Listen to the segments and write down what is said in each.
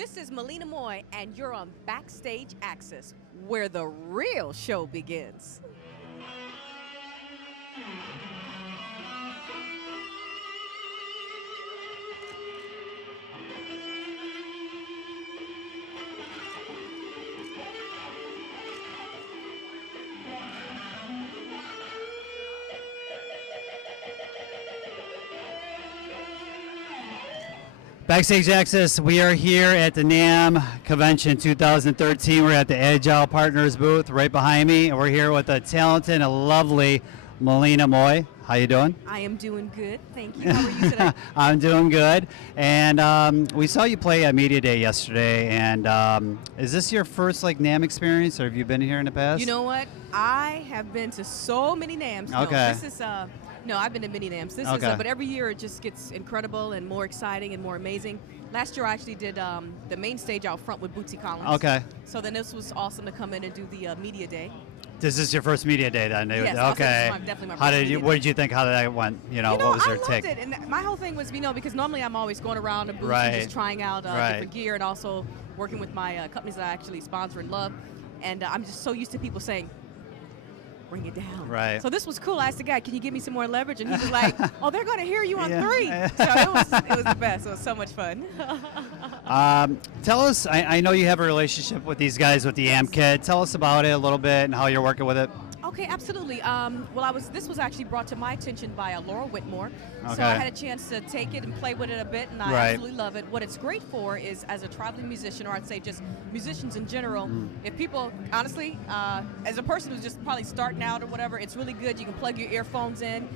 This is Malina Moye, and you're on BackstageAxxes, where the real show begins. BackstageAxxes, we are here at the NAMM Convention 2013. We're at the Agile Partners booth right behind me, and we're here with a talented and lovely Malina Moye. How you doing? I am doing good, thank you. How are you today? I'm doing good. And we saw you play at Media Day yesterday, and is this your first NAMM experience, or have you been here in the past? You know what? I have been to so many NAMMs. No, Okay. This is no, I've been to many NAMMs. This Okay. is, but every year it just gets incredible and more exciting and more amazing. Last year I actually did the main stage out front with Bootsy Collins. Okay. So then this was awesome to come in and do the Media Day. This is your first Media Day then? Yes, okay. definitely my How first did Media you? What Day. did you think? How that went? What was your I take? loved it, and my whole thing was, because normally I'm always going around the booths Right. and just trying out Right. different gear, and also working with my companies that I actually sponsor and love, and I'm just so used to people saying, bring it down. Right. So this was cool. I asked the guy, can you give me some more leverage? And he was like, oh, they're going to hear you on Yeah. 3. So it was the best. It was so much fun. Tell us, I know you have a relationship with these guys with the AMP kit. Tell us about it a little bit and how you're working with it. Okay, absolutely. This was actually brought to my attention by Laura Whitmore. So Okay. I had a chance to take it and play with it a bit, and I Right. absolutely love it. What it's great for is, as a traveling musician, or I'd say just musicians in general, if people, honestly, as a person who's just probably starting out or whatever, it's really good. You can plug your earphones in.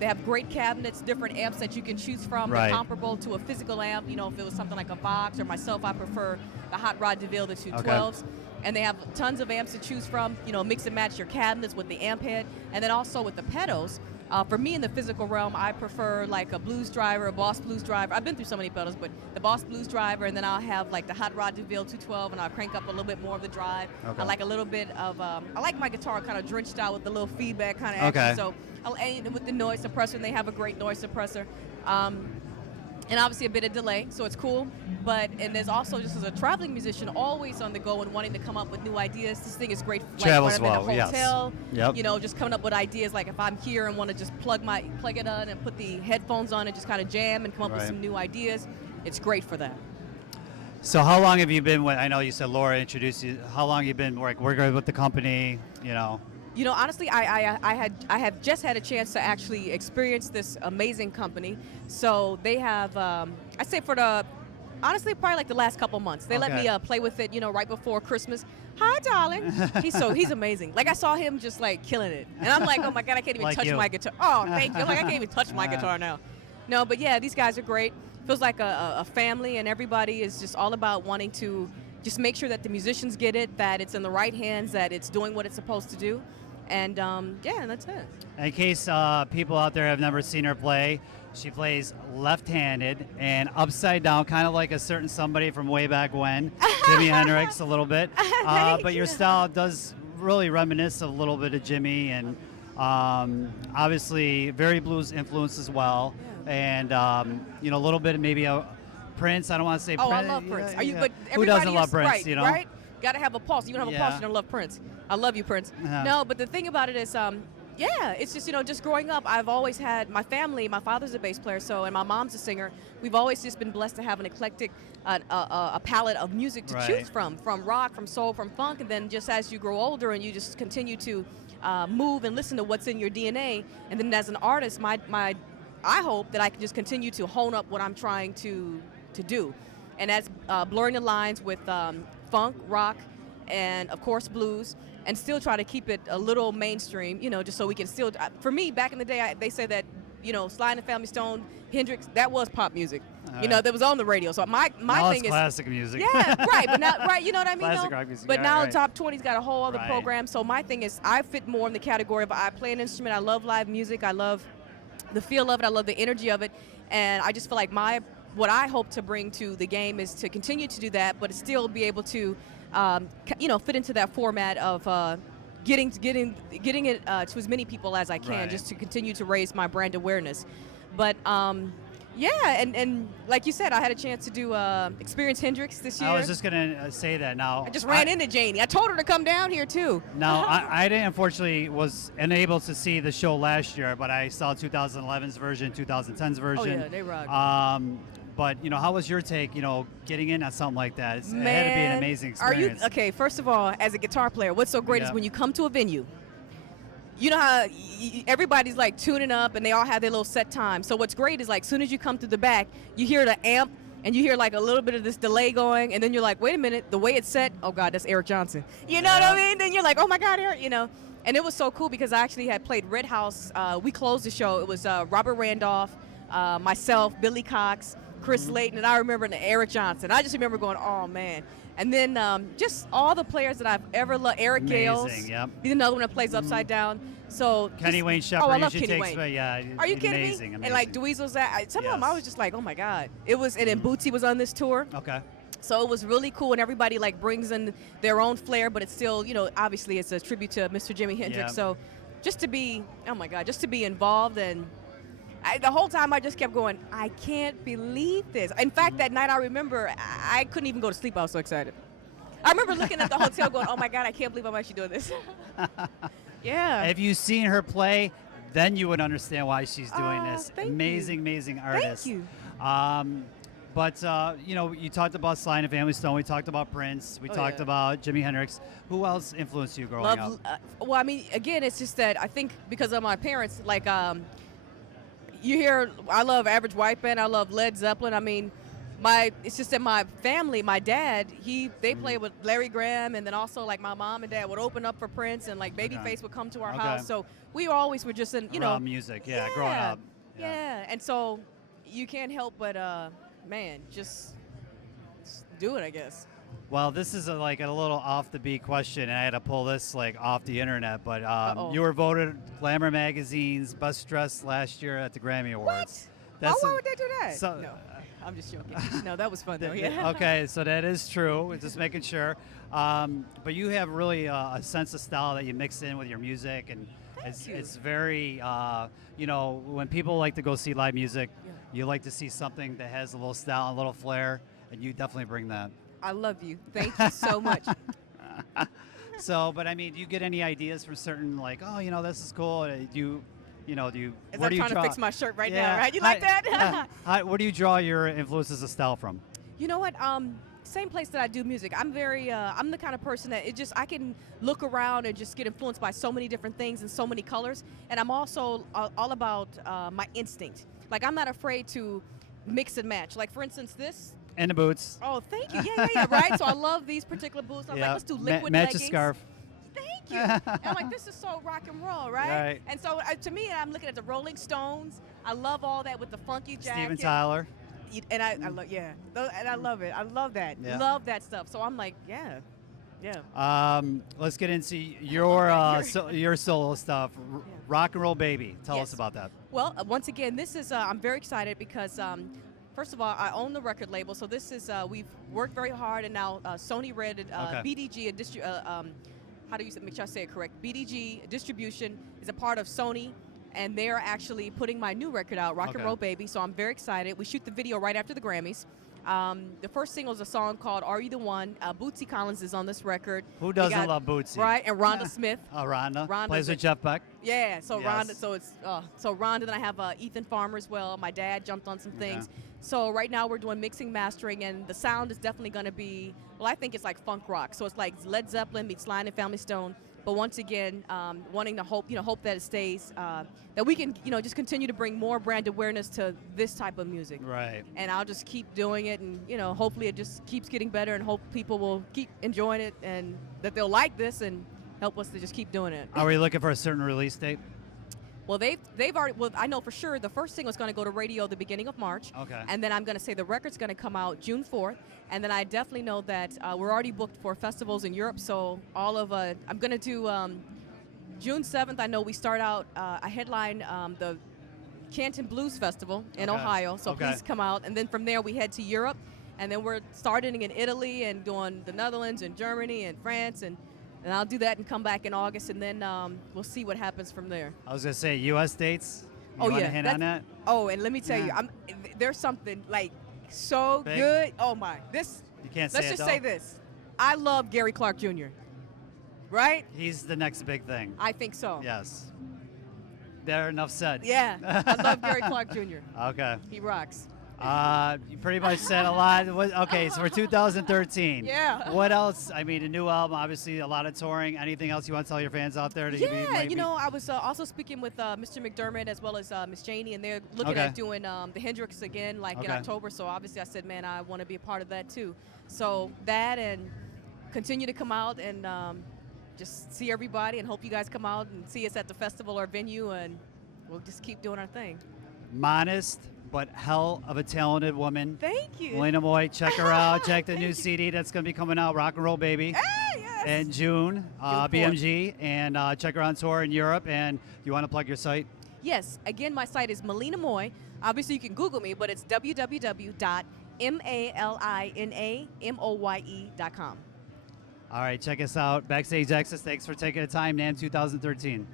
They have great cabinets, different amps that you can choose from. Right. They're comparable to a physical amp. If it was something like a Vox, or myself, I prefer the Hot Rod DeVille, the 212s. Okay. And they have tons of amps to choose from, mix and match your cabinets with the amp head. And then also with the pedals, for me in the physical realm, I prefer like a Blues Driver, a Boss Blues Driver. I've been through so many pedals, but the Boss Blues Driver, and then I'll have like the Hot Rod DeVille 212, and I'll crank up a little bit more of the drive. Okay. I like a little bit of, I like my guitar kind of drenched out with the little feedback kind of action. Okay. So I'll aim with the noise suppressor, and they have a great noise suppressor. And obviously a bit of delay, so it's cool. And there's also, just as a traveling musician, always on the go and wanting to come up with new ideas. This thing is great for Travels when I'm in well, a yes. hotel. Yep. Just coming up with ideas, like if I'm here and want to just plug it on and put the headphones on and just kind of jam and come up with Right. some new ideas. It's great for that. So how long have you been with, I know you said Laura introduced you, how long have you been working with the company, Honestly, I have just had a chance to actually experience this amazing company. So they have, I'd say honestly, probably like the last couple months. They let Okay. me play with it, right before Christmas. Hi, darling. He's amazing. Like, I saw him just killing it. And I'm like, oh my God, I can't even Like touch you. my guitar. Oh, thank you. I can't even touch my guitar now. No, but yeah, these guys are great. Feels like a family, and everybody is just all about wanting to just make sure that the musicians get it, that it's in the right hands, that it's doing what it's supposed to do. And yeah, that's it. In case people out there have never seen her play, she plays left-handed and upside down, kind of like a certain somebody from way back when, Jimi Hendrix a little bit. But your style does really reminisce a little bit of Jimmy, and obviously very blues influence as well. Yeah. And a little bit maybe a Prince. I don't want to say Oh, Prince. I love Prince. Yeah, Are you? yeah. But Who everybody doesn't love is, Prince? right, Right? Got to have a pulse. You don't have a Yeah. pulse, you don't love Prince. I love you, Prince. Yeah. No, but the thing about it is, yeah, it's just, just growing up, I've always had my family. My father's a bass player, and my mom's a singer. We've always just been blessed to have an eclectic, a palette of music to Right. choose from rock, from soul, from funk, and then just as you grow older and you just continue to move and listen to what's in your DNA, and then as an artist, I hope that I can just continue to hone up what I'm trying to do. And that's blurring the lines with funk, rock, and of course blues, and still try to keep it a little mainstream, just so we can still, for me, back in the day, they say that, Sly and the Family Stone, Hendrix, that was pop music. That was on the radio. So my Now thing it's is classic music. Yeah, right, but now, right, you know what I mean? Classic though? rock music, But yeah, now right. Top 20's got a whole other Right. program. So my thing is, I fit more in the category of, I play an instrument, I love live music, I love the feel of it, I love the energy of it, and I just feel like what I hope to bring to the game is to continue to do that, but still be able to, fit into that format of getting it to as many people as I can, Right. just to continue to raise my brand awareness. But Yeah, and like you said, I had a chance to do experience Hendrix this year. I was just gonna say that. Now I just ran into Janie. I told her to come down here too. Now, I didn't, unfortunately was unable to see the show last year, but I saw 2011's version, 2010's version. Oh yeah, they rock. But how was your take? Getting in on something like that. It had to be an amazing experience. Are you okay? First of all, as a guitar player, what's so great is when you come to a venue. You know how everybody's like tuning up and they all have their little set time. So what's great is like as soon as you come through the back, you hear the amp and you hear like a little bit of this delay going, and then you're like, wait a minute, the way it's set, oh God, that's Eric Johnson. You know what I mean? Then you're like, oh my God, Eric, And it was so cool because I actually had played Red House. We closed the show. It was Robert Randolph, myself, Billy Cox, Chris Layton, and I remember Eric Johnson. I just remember going, oh man. And then just all the players that I've ever loved. Eric Gales, yep. He's another one that plays Upside Down. So Kenny Wayne Shepherd. Oh, I love Kenny Kenny Wayne. Yeah, are you kidding amazing, me? Amazing. And like Dweezil's that. Some of them I was just like, oh my God. It was, and then Bootsy was on this tour. Okay. So it was really cool, and everybody like brings in their own flair, but it's still, obviously it's a tribute to Mr. Jimi Hendrix. Yeah. So just to be, oh my God, just to be involved, and the whole time I just kept going, I can't believe this. In fact, that night I remember I couldn't even go to sleep. I was so excited. I remember looking at the hotel going, oh my God, I can't believe I'm actually doing this. Yeah. If you've seen her play, then you would understand why she's doing this. Amazing, amazing artist. Thank you. But you talked about Sly and the Family Stone. We talked about Prince. We talked about Jimi Hendrix. Who else influenced you growing up? Well, I mean, again, it's just that I think because of my parents, like you hear, I love Average White Band. I love Led Zeppelin. I mean, it's just that my family, my dad, they played with Larry Graham, and then also like my mom and dad would open up for Prince, and like Babyface would come to our house. So we always were just in, music, growing up. Yeah, and so you can't help but, man, just do it, I guess. Well, this is a little off the beat question, and I had to pull this off the internet. But you were voted Glamour Magazine's best dressed last year at the Grammy Awards. What? Why would they do that? So, no. I'm just joking. No, that was fun though. Yeah. Okay, so that is true. Just making sure. But you have really a sense of style that you mix in with your music, and it's very, when people like to go see live music, you like to see something that has a little style and a little flair, and you definitely bring that. I love you. Thank you so much. So, but I mean, do you get any ideas from certain this is cool? Do you? Where do you trying to fix my shirt right now, right? You like that? Where do you draw your influences of style from? You know what? Same place that I do music. I'm very, I'm the kind of person that I can look around and just get influenced by so many different things and so many colors. And I'm also all about my instinct. Like, I'm not afraid to mix and match. Like, for instance, this. And the boots. Oh, thank you. Yeah, right? So I love these particular boots. I'm like, let's do liquid leggings. Match a scarf. Thank you. And I'm like, this is so rock and roll, right? And so to me, I'm looking at the Rolling Stones. I love all that with the funky jacket. Steven Tyler. And I love, and I love it. I love that. Love that stuff. So I'm like, yeah. Let's get into your solo stuff. Rock and Roll Baby. Tell us about that. Well, once again, this is I'm very excited because first of all, I own the record label. So this is we've worked very hard, and now Sony Red, BDG, how do you make sure I say it correct? BDG Distribution is a part of Sony, and they're actually putting my new record out, Rock and Roll Baby, so I'm very excited. We shoot the video right after the Grammys. The first single is a song called Are You the One? Bootsy Collins is on this record. Who doesn't love Bootsy? Right, and Rhonda Smith. Rhonda plays with Jeff Beck. Yeah, so Rhonda, so Rhonda, then I have Ethan Farmer as well. My dad jumped on some things. So right now we're doing mixing, mastering, and the sound is definitely going to be, well, I think it's like funk rock. So it's like Led Zeppelin meets Sly and the Family Stone. But once again, wanting to hope that it stays, that we can, just continue to bring more brand awareness to this type of music. Right. And I'll just keep doing it, and hopefully it just keeps getting better, and hope people will keep enjoying it, and that they'll like this and help us to just keep doing it. Are we looking for a certain release date? Well, they've already. Well, I know for sure the first single is going to go to radio the beginning of March. Okay. And then I'm going to say the record's going to come out June 4th. And then I definitely know that we're already booked for festivals in Europe. So all of I'm going to do June 7th. I know we start out a headline the Canton Blues Festival in Ohio. So please come out. And then from there we head to Europe, and then we're starting in Italy and doing the Netherlands and Germany and France, and I'll do that and come back in August, and then we'll see what happens from there. I was going to say, U.S. dates? You want to hint on that? Oh, and let me tell you, there's something like so Big? good. Oh my, this. You can't say Let's it, just though. say this. I love Gary Clark Jr. Right? He's the next big thing. I think so. Yes. There, enough said. Yeah, I love Gary Clark Jr. Okay. He rocks. You pretty much said a lot. Okay, so for 2013. Yeah. What else? I mean, a new album, obviously a lot of touring. Anything else you want to tell your fans out there? That Yeah, you know, I was also speaking with Mr. McDermott as well as Miss Janie, and they're looking at doing the Hendrix again, like in October. So obviously, I said, man, I want to be a part of that too. So that and continue to come out and just see everybody, and hope you guys come out and see us at the festival or venue, and we'll just keep doing our thing. Modest, but hell of a talented woman. Thank you. Malina Moye, check her out. Check the new CD that's going to be coming out, Rock and Roll Baby. Yes. In June, 4th. BMG, and check her on tour in Europe. And you want to plug your site? Yes. Again, my site is Malina Moye. Obviously, you can Google me, but it's www.malinamoye.com. All right, check us out. BackstageAxxes, thanks for taking the time, NAMM 2013.